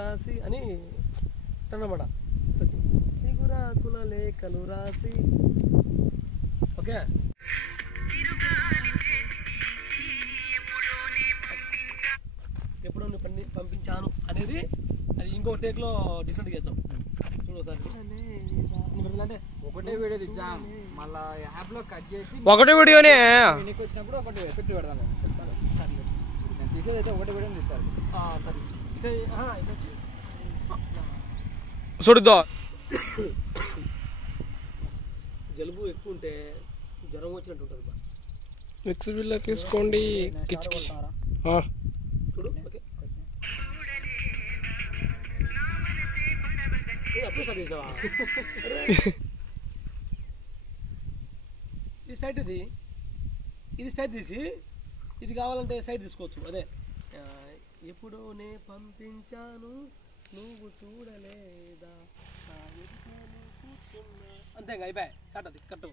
రాసి అని అన్నమాట. చిగురాకుల లేఖలు రాసి ఓకే. ఎప్పుడో నువ్వు పంపించాను అనేది అది ఇంకో టేక్లో డిఫరెంట్గా చేస్తాం. చూడు ఒకసారి అంటే ఒకటే వీడియో తెచ్చాం, మళ్ళీ యాప్లో కట్ చేసి ఒకటే వీడియోనే నీకు వచ్చినప్పుడు ఒకటి ఎఫెక్ట్ పెడదాము. సరే నేను తీసేదైతే ఒకటే వీడియో తెచ్చారు. సరే చూడుద్దా. జలుబు ఎక్కువ ఉంటే జ్వరం వచ్చినట్టు ఉంటుంది. మిక్స్ బిల్ల తీసుకోండి. చూడు ఓకే. అప్పుడు స్టార్ట్ చేసినావా? ఇది స్ట్రైట్, ఇది స్ట్రైట్ తీసి ఇది కావాలంటే సైడ్ తీసుకోవచ్చు. అదే ఎప్పుడో నే పంపించాను నువ్వు చూడలేదా అంతేగా అయిపోయాయి. స్టార్ట్ అది కరెక్ట్.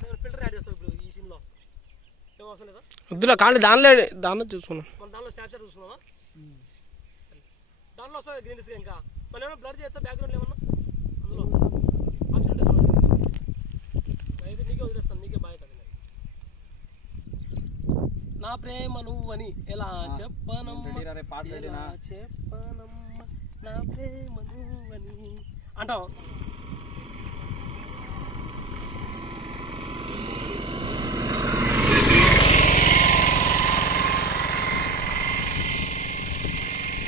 నేను ఫిల్టర్ యాడ్ చేస్తాను ఇప్పుడు ఈ సీన్లో. ఏం అవసరం లేదా? వద్దులే కానీ దానిలో చూసుకున్నాం. మన దానిలో స్నాప్చాట్ చూసుకున్నావా? దానిలో వస్తుంది గ్రీన్ స్క్రీన్. ఇంకా మనం ఏమైనా బ్లర్ చేస్తా బ్యాక్గ్రౌండ్ ఏమన్నా అందులో ఆప్షన్ ఉంటే చూడండి. అయితే నీకే వదిలేస్తాను, నీకే బాగా కదా. నా ప్రేమ నువ్వని ఎలా చెప్పనమ్మ చెప్పనమ్మ నా ప్రేమ నువ్వని అంటాం.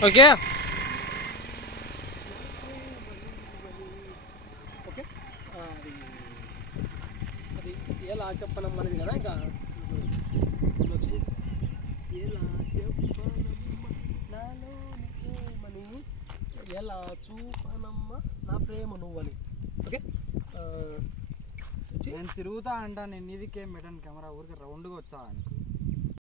Okay okay. అది ఎలా చెప్పనమ్మ అనేది కదా. ఇంకా ఎలా చెప్పనమ్మ నాలోని ప్రేమని ఎలా చూపనమ్మ నా ప్రేమ నువ్వని. ఓకే నేను తిరుగుతా అంటా, నేను నీదికేం పెట్టాను కెమెరా, ఊరికి రౌండ్గా వచ్చా.